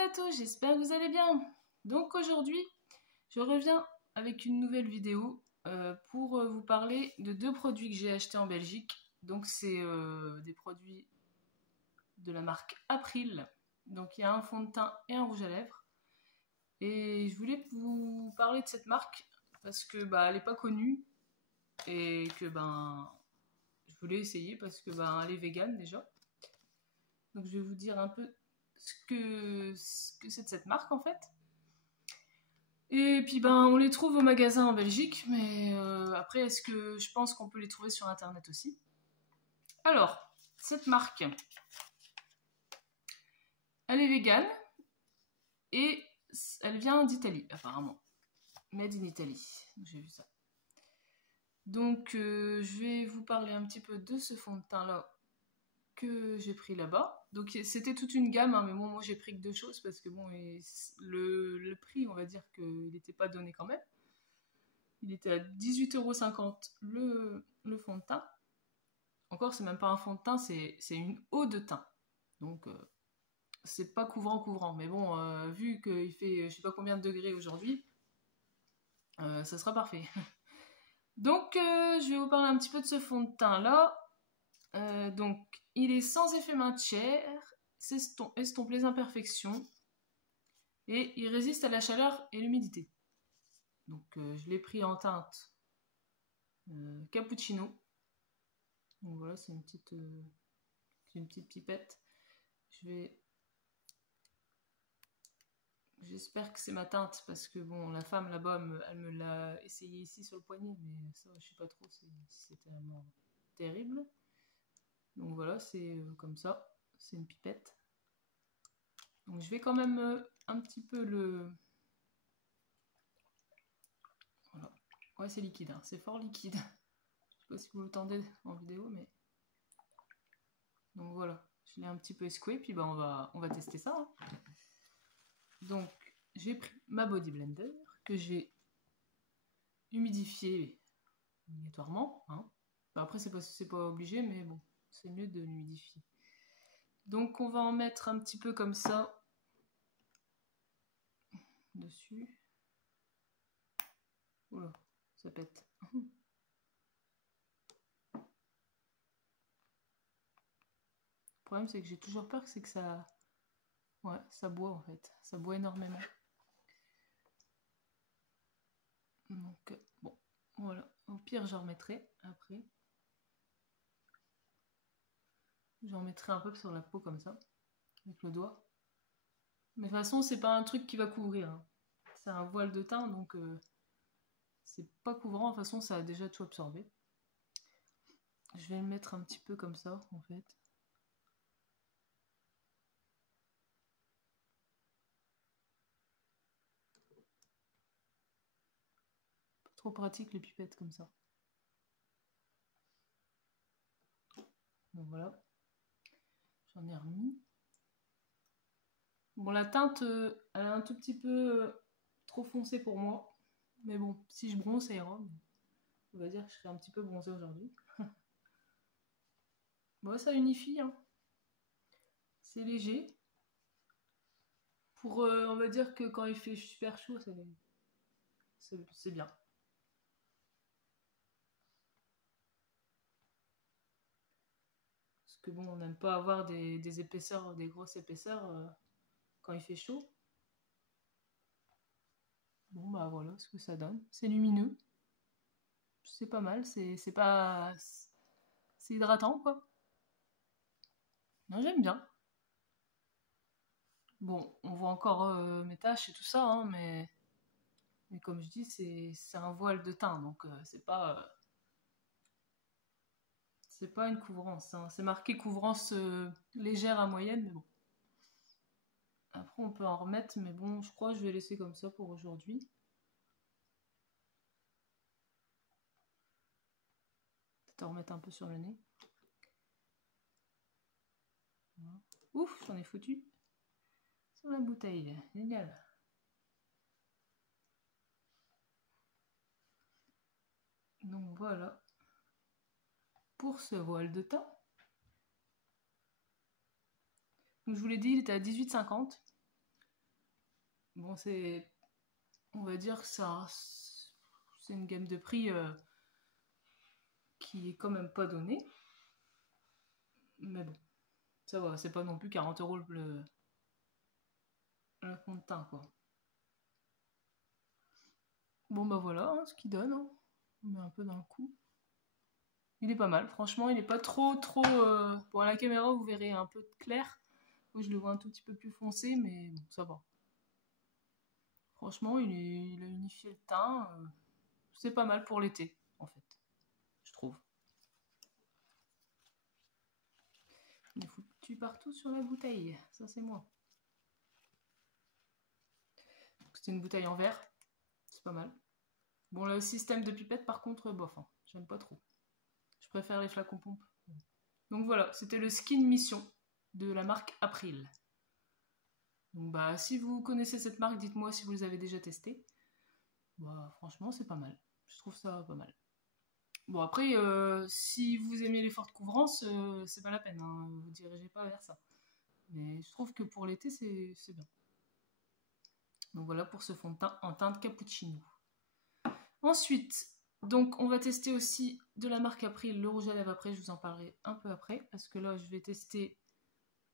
à tous, j'espère que vous allez bien. Donc aujourd'hui, je reviens avec une nouvelle vidéo pour vous parler de deux produits que j'ai achetés en Belgique. Donc c'est des produits de la marque April. Donc il y a un fond de teint et un rouge à lèvres. Et je voulais vous parler de cette marque parce que elle n'est pas connue et que je voulais essayer parce que elle est végane déjà. Donc je vais vous dire un peu ce que c'est de cette marque en fait. Et puis on les trouve au magasin en Belgique, mais après est-ce que je pense qu'on peut les trouver sur internet aussi. Alors, cette marque, elle est végane et elle vient d'Italie apparemment. Made in Italy, j'ai vu ça. Donc je vais vous parler un petit peu de ce fond de teint là que j'ai pris là-bas. Donc c'était toute une gamme, hein, mais bon, moi j'ai pris que deux choses parce que le prix, on va dire qu'il n'était pas donné quand même. Il était à 18,50 € le fond de teint. Encore, c'est même pas un fond de teint, c'est une eau de teint. Donc c'est pas couvrant. Mais bon, vu qu'il fait je sais pas combien de degrés aujourd'hui, ça sera parfait. Donc je vais vous parler un petit peu de ce fond de teint là. Donc, il est sans effet matière, estompe les imperfections et il résiste à la chaleur et l'humidité. Donc, je l'ai pris en teinte cappuccino. Donc voilà, c'est une petite pipette. J'espère que c'est ma teinte parce que bon, la femme là-bas, elle me l'a essayé ici sur le poignet, mais ça, je sais pas trop si c'est tellement terrible. Donc voilà, c'est comme ça, c'est une pipette. Donc je vais quand même un petit peu le... Voilà. Ouais, c'est liquide, hein. C'est fort liquide. Je sais pas si vous l'entendez en vidéo, mais... Donc voilà, je l'ai un petit peu secoué, puis on va tester ça. Hein. Donc j'ai pris ma Body Blender, que j'ai humidifié obligatoirement. Hein. Après, c'est pas obligé, mais bon, c'est mieux de l'humidifier. Donc on va en mettre un petit peu comme ça dessus. Oula, ça pète. Le problème c'est que j'ai toujours peur que ça... Ouais, ça boit en fait. Ça boit énormément. Donc bon, voilà. Au pire j'en remettrai après. J'en mettrai un peu sur la peau comme ça, avec le doigt. Mais de toute façon c'est pas un truc qui va couvrir. Hein. C'est un voile de teint donc c'est pas couvrant. De toute façon ça a déjà tout absorbé. Je vais le mettre un petit peu comme ça en fait. Trop pratique les pipettes comme ça. Bon voilà, j'en ai remis. Bon la teinte, elle est un tout petit peu trop foncée pour moi. Mais bon, si je bronze ça ira. On va dire que je serai un petit peu bronzée aujourd'hui. Bon ça unifie, hein. C'est léger. Pour, on va dire que quand il fait super chaud, c'est bien. Parce que bon, on n'aime pas avoir des épaisseurs, des grosses épaisseurs quand il fait chaud. Bon voilà ce que ça donne. C'est lumineux. C'est pas mal, c'est pas... C'est hydratant quoi. Non, j'aime bien. Bon, on voit encore mes taches et tout ça, hein, mais comme je dis, c'est un voile de teint, donc c'est pas une couvrance. Hein. C'est marqué couvrance légère à moyenne, mais bon. Après, on peut en remettre, mais bon, je crois que je vais laisser comme ça pour aujourd'hui. Peut-être en remettre un peu sur le nez. Voilà. Ouf, j'en ai foutu sur la bouteille. Génial. Donc voilà. Pour ce voile de teint. Donc je vous l'ai dit, il était à 18,50. Bon, c'est... On va dire que ça... C'est une gamme de prix qui est quand même pas donnée. Mais bon, ça va, c'est pas non plus 40 € le fond de teint, quoi. Bon, bah voilà, hein, ce qu'il donne. Hein. On met un peu dans le cou. Il est pas mal, franchement, il est pas trop... Bon, à la caméra, vous verrez un peu clair. Moi, je le vois un tout petit peu plus foncé, mais bon, ça va. Franchement, il a unifié le teint. C'est pas mal pour l'été, en fait, je trouve. Il est foutu partout sur la bouteille. Ça, c'est moi. C'est une bouteille en verre. C'est pas mal. Bon, le système de pipette, par contre, bof. Hein, j'aime pas trop. Je préfère les flacons pompes. Donc voilà, c'était le Skin Mission de la marque April. Donc bah, si vous connaissez cette marque, dites-moi si vous les avez déjà testés. Bah, franchement, c'est pas mal. Je trouve ça pas mal. Bon, après, si vous aimez les fortes couvrances, c'est pas la peine. Hein, vous dirigez pas vers ça. Mais je trouve que pour l'été, c'est bien. Donc voilà pour ce fond de teint en teinte cappuccino. Ensuite, donc on va tester aussi de la marque April le rouge à lèvres. Après, je vous en parlerai un peu après. Parce que là, je vais tester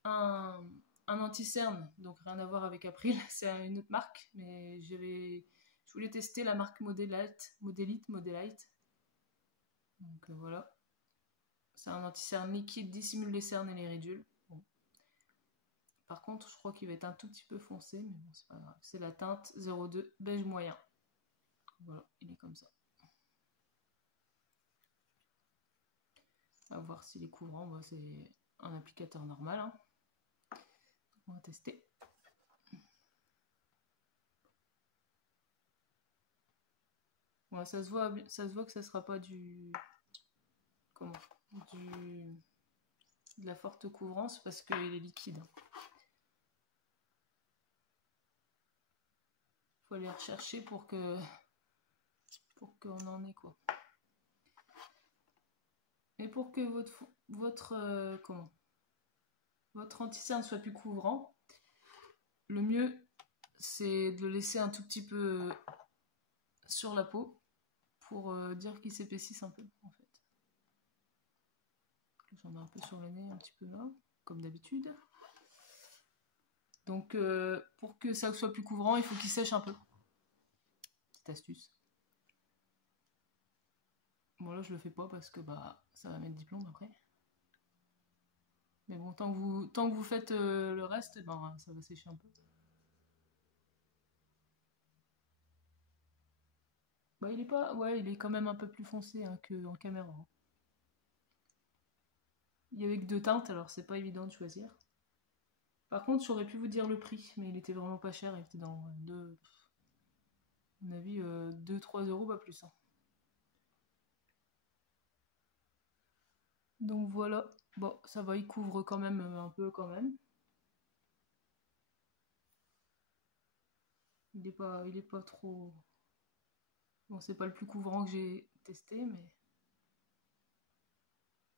un anti-cerne. Donc rien à voir avec April. C'est une autre marque. Mais je voulais tester la marque Modelite. Donc voilà. C'est un anti-cerne liquide, dissimule les cernes et les ridules. Bon. Par contre, je crois qu'il va être un tout petit peu foncé, mais bon, c'est pas grave. C'est la teinte 02 beige moyen. Voilà, il est comme ça. On va voir s'il est couvrant. Bah, c'est un applicateur normal. Hein. On va tester. Ouais, ça se voit que ça sera pas de la forte couvrance parce qu'il est liquide. Faut aller rechercher pour qu'on en ait quoi. Et pour que votre anti-cerne soit plus couvrant, le mieux c'est de le laisser un tout petit peu sur la peau pour dire qu'il s'épaississe un peu en fait. J'en ai un peu sur le nez, un petit peu là, comme d'habitude. Donc pour que ça soit plus couvrant, il faut qu'il sèche un peu. Petite astuce. Bon là je le fais pas parce que bah ça va mettre diplôme après. Mais bon, tant que vous faites le reste, ben, ça va sécher un peu. Bah il est pas. Ouais, il est quand même un peu plus foncé hein, qu'en caméra. Il y avait que 2 teintes, alors c'est pas évident de choisir. Par contre, j'aurais pu vous dire le prix, mais il était vraiment pas cher, il était dans à mon avis 2-3 €, pas plus. Hein. Donc voilà, bon, ça va, il couvre quand même un peu quand même. Il est pas trop... Bon, c'est pas le plus couvrant que j'ai testé, mais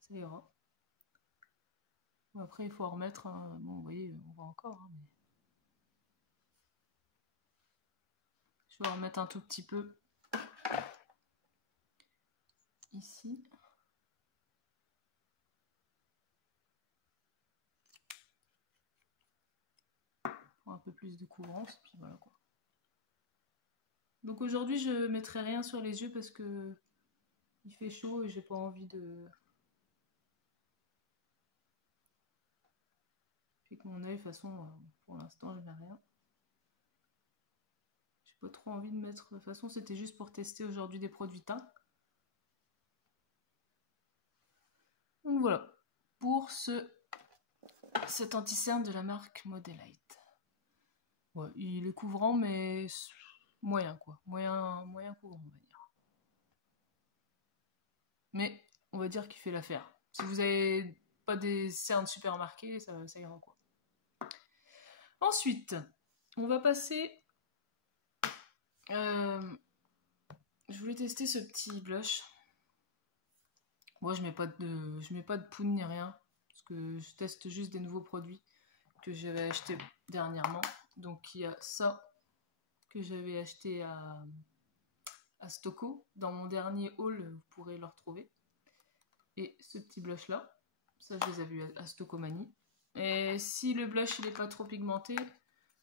ça ira. Bon, après, il faut en remettre, hein. Bon, vous voyez, on voit encore, hein, mais... Je vais en remettre un tout petit peu ici. Pour un peu plus de couvrance, puis voilà quoi. Donc aujourd'hui, je mettrai rien sur les yeux parce que il fait chaud et j'ai pas envie de... Puis que mon œil, de toute façon, pour l'instant, je n'ai rien. J'ai pas trop envie de mettre... De toute façon, c'était juste pour tester aujourd'hui des produits teints. Donc voilà, pour cet anti-cerne de la marque Modelite. Ouais, il est couvrant, mais moyen quoi. Moyen couvrant, on va dire. Mais on va dire qu'il fait l'affaire. Si vous avez pas des cernes super marquées, ça ira quoi. Ensuite, on va passer... je voulais tester ce petit blush. Moi, je mets pas de poudre ni rien. Parce que je teste juste des nouveaux produits que j'avais achetés dernièrement. Donc, il y a ça que j'avais acheté à Stocco. Dans mon dernier haul, vous pourrez le retrouver. Et ce petit blush là, ça je les ai vus à Stoccomanie. Et si le blush il n'est pas trop pigmenté,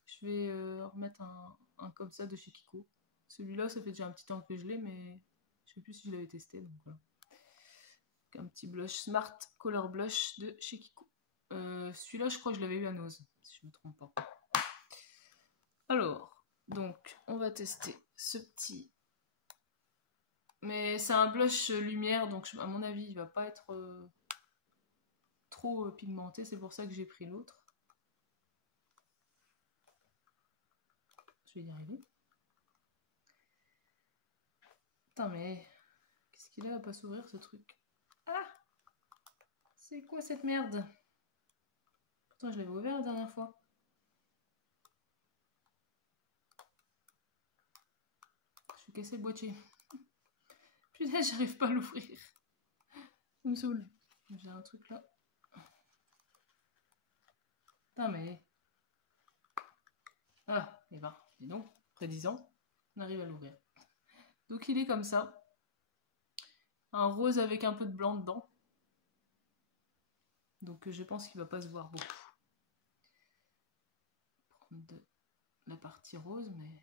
je vais remettre un comme ça de chez Kiko. Celui-là, ça fait déjà un petit temps que je l'ai, mais je sais plus si je l'avais testé. Donc voilà. Un petit blush Smart Color Blush de chez Kiko. Celui-là, je crois que je l'avais eu à Nose, si je ne me trompe pas. Alors, donc, on va tester ce petit. Mais c'est un blush lumière, donc à mon avis, il va pas être trop pigmenté. C'est pour ça que j'ai pris l'autre. Je vais y arriver. Putain, mais qu'est-ce qu'il a à pas s'ouvrir ce truc? Ah! C'est quoi cette merde? Pourtant, je l'avais ouvert la dernière fois. Je vais casser le boîtier. Putain, j'arrive pas à l'ouvrir. Ça me saoule. J'ai un truc là. Putain, mais. Ah, et ben, dis donc, après 10 ans, on arrive à l'ouvrir. Donc il est comme ça. Un rose avec un peu de blanc dedans. Donc je pense qu'il va pas se voir beaucoup. Prendre de la partie rose, mais.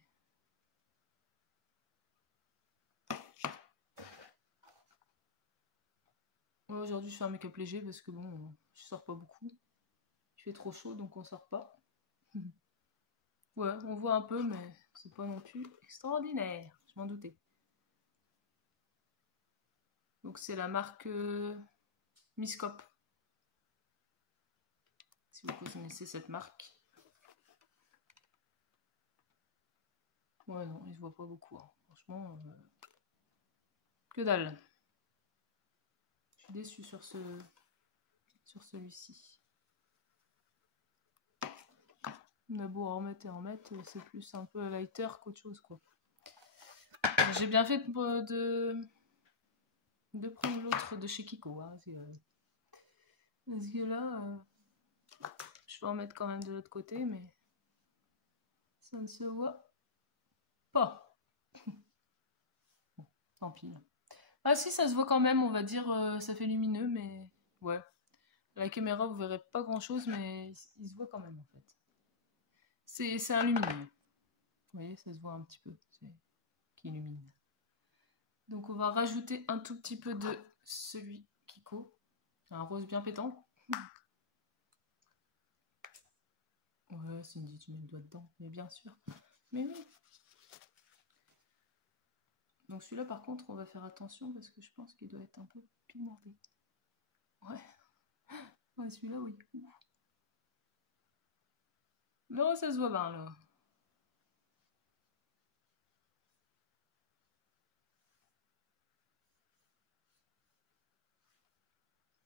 Ouais, aujourd'hui je fais un make-up léger parce que bon, je sors pas beaucoup. Il fait trop chaud donc on sort pas. Ouais, on voit un peu, mais c'est pas non plus extraordinaire. Je m'en doutais. Donc c'est la marque Miscop. Si vous connaissez cette marque. Ouais, non, il se voit pas beaucoup. Hein. Franchement, que dalle. Je suis déçue sur celui-ci. On a beau en remettre et en mettre, c'est plus un peu lighter qu'autre chose, quoi. J'ai bien fait de prendre l'autre de chez Kiko. Hein, parce que là, je vais en mettre quand même de l'autre côté, mais ça ne se voit pas. Bon, tant pis. Ah si, ça se voit quand même, on va dire, ça fait lumineux, mais ouais. À la caméra, vous verrez pas grand-chose, mais il se voit quand même, en fait. C'est un lumineux. Vous voyez, ça se voit un petit peu, qui illumine. Donc on va rajouter un tout petit peu de celui Kiko. Un rose bien pétant. Ouais, Cindy, tu mets le doigt dedans, mais bien sûr. Mais oui. Donc celui-là, par contre, on va faire attention parce que je pense qu'il doit être un peu pigmenté. Ouais. Ouais, celui-là, oui. Non, ça se voit bien, là.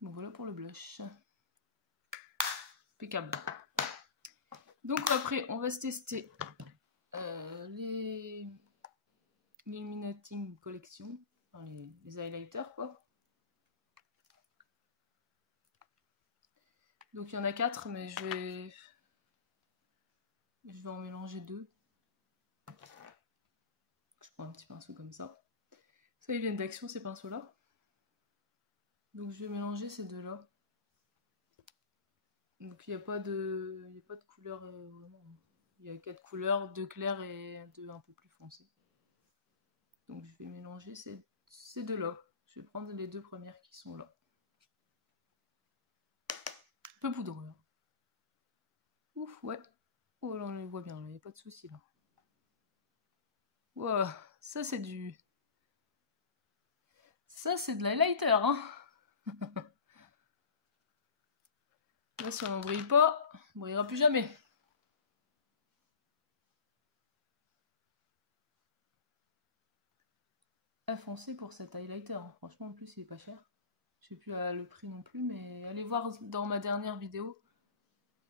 Bon, voilà pour le blush. Impeccable. Donc après, on va se tester les Illuminating Collection, enfin, les highlighters, quoi. Donc il y en a 4, mais je vais en mélanger 2. Je prends un petit pinceau comme ça. Ça, ils viennent d'Action, ces pinceaux-là. Donc je vais mélanger ces deux-là. Donc il n'y a pas de couleur vraiment. Il y a 4 couleurs, 2 clairs et 2 un peu plus foncés. Donc je vais mélanger ces deux-là. Je vais prendre les 2 premières qui sont là. Un peu poudreux. Hein. Ouf, ouais. Oh là, on les voit bien, il n'y a pas de souci là. Wow, ça c'est du... Ça c'est de l'highlighter, hein. Là, si on n'en brille pas, on ne brillera plus jamais. Très foncé pour cet highlighter. Hein. Franchement, en plus, il est pas cher. Je sais plus le prix non plus, mais allez voir dans ma dernière vidéo.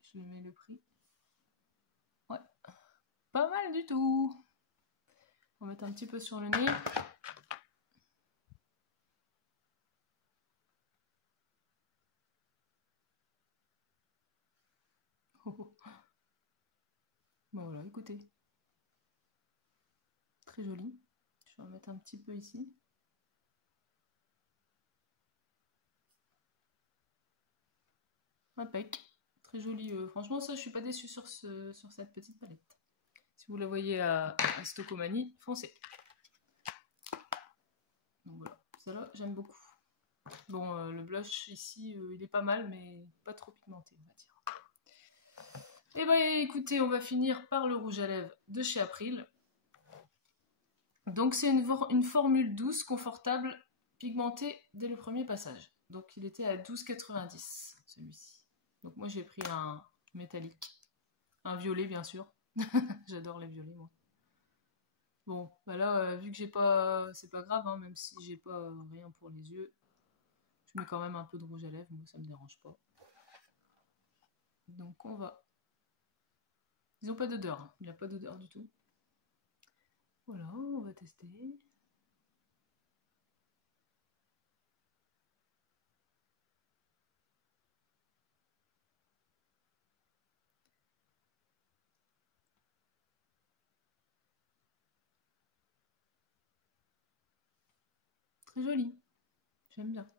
Je mets le prix. Ouais, pas mal du tout. On va mettre un petit peu sur le nez. Oh. Bon voilà, écoutez. très joli. Je vais en mettre un petit peu ici. Impec. Très joli. Franchement, ça, je suis pas déçue sur cette petite palette. Si vous la voyez à Stockomanie, foncez. Donc voilà, celle-là, j'aime beaucoup. Bon, le blush ici, il est pas mal, mais pas trop pigmenté, on va dire. Et bah écoutez, on va finir par le rouge à lèvres de chez April. Donc c'est une formule douce, confortable, pigmentée dès le premier passage. Donc il était à 12,90 celui-ci. Donc moi j'ai pris un métallique, un violet bien sûr. J'adore les violets moi. Bon, bah là vu que j'ai pas, c'est pas grave, hein, même si j'ai pas rien pour les yeux, je mets quand même un peu de rouge à lèvres, moi ça me dérange pas. Donc on va. Ils n'ont pas d'odeur, hein. Il n'y a pas d'odeur du tout. Voilà, on va tester. Très joli, j'aime bien.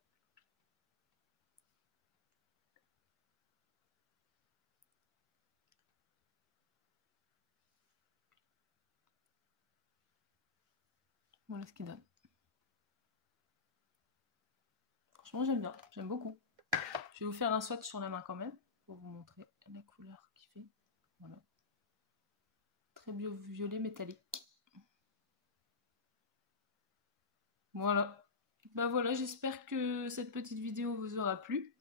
Voilà ce qu'il donne. Franchement, j'aime bien, j'aime beaucoup. Je vais vous faire un swatch sur la main quand même, pour vous montrer la couleur qu'il fait. Voilà. Très violet métallique. Voilà. Bah voilà, j'espère que cette petite vidéo vous aura plu.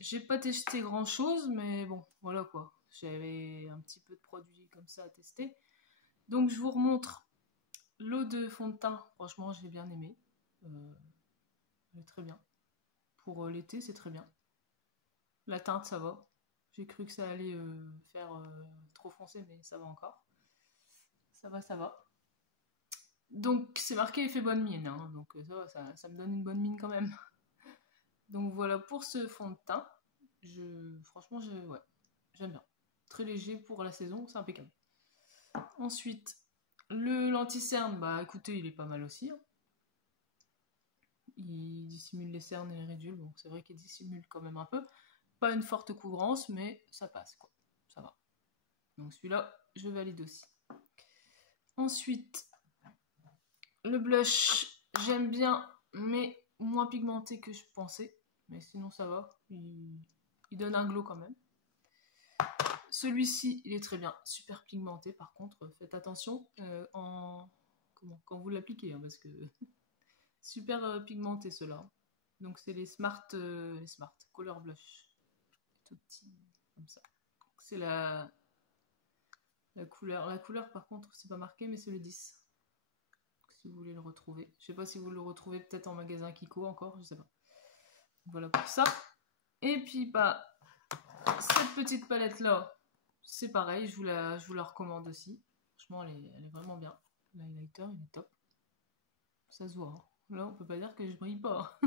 J'ai pas testé grand chose, mais bon, voilà quoi. J'avais un petit peu de produits comme ça à tester. Donc je vous remontre l'eau de fond de teint. Franchement, je l'ai bien aimé. Elle est très bien. Pour l'été, c'est très bien. La teinte, ça va. J'ai cru que ça allait faire trop foncé, mais ça va encore. Ça va, ça va. Donc c'est marqué effet bonne mine, hein. Donc ça me donne une bonne mine quand même. Donc voilà pour ce fond de teint. Franchement, ouais, j'aime bien. Très léger pour la saison, c'est impeccable. Ensuite, le lenti-cerne, bah écoutez, il est pas mal aussi, hein. Il dissimule les cernes et les ridules, bon c'est vrai qu'il dissimule quand même un peu. Pas une forte couvrance, mais ça passe quoi, ça va. Donc celui-là, je valide aussi. Ensuite, le blush, j'aime bien, mais moins pigmenté que je pensais. Mais sinon ça va, il donne un glow quand même. Celui-ci, il est très bien, super pigmenté par contre, faites attention quand vous l'appliquez, hein, parce que super pigmenté ceux-là. Donc c'est les Smart Color Blush, tout petit comme ça. C'est la couleur. La couleur par contre, c'est pas marqué, mais c'est le 10. Si vous voulez le retrouver. Je sais pas si vous le retrouvez peut-être en magasin Kiko encore, je sais pas. Voilà pour ça. Et puis bah cette petite palette là, c'est pareil, je vous la recommande aussi. Franchement, elle est vraiment bien. L'highlighter, il est top. Ça se voit, hein. Là, on peut pas dire que je brille pas.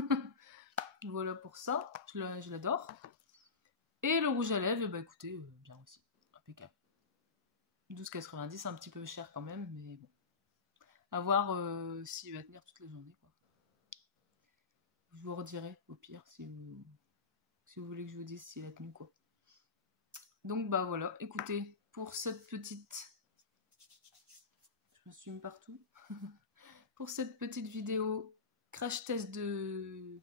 Voilà pour ça, je l'adore. Et le rouge à lèvres, bah écoutez, bien aussi, impeccable. 12,90, un petit peu cher quand même, mais bon. À voir s'il va tenir toute la journée, quoi. Je vous redirai au pire si vous voulez que je vous dise s'il a tenu, quoi. Donc bah voilà, écoutez, pour cette petite... Je me suis mis partout. Pour cette petite vidéo crash test de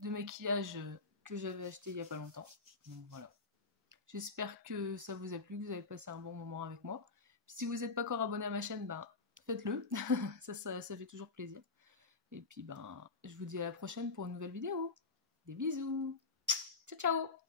maquillage que j'avais acheté il y a pas longtemps. Donc voilà. J'espère que ça vous a plu, que vous avez passé un bon moment avec moi. Si vous n'êtes pas encore abonné à ma chaîne, ben faites-le. ça fait toujours plaisir. Et puis ben je vous dis à la prochaine pour une nouvelle vidéo. Des bisous. Ciao ciao.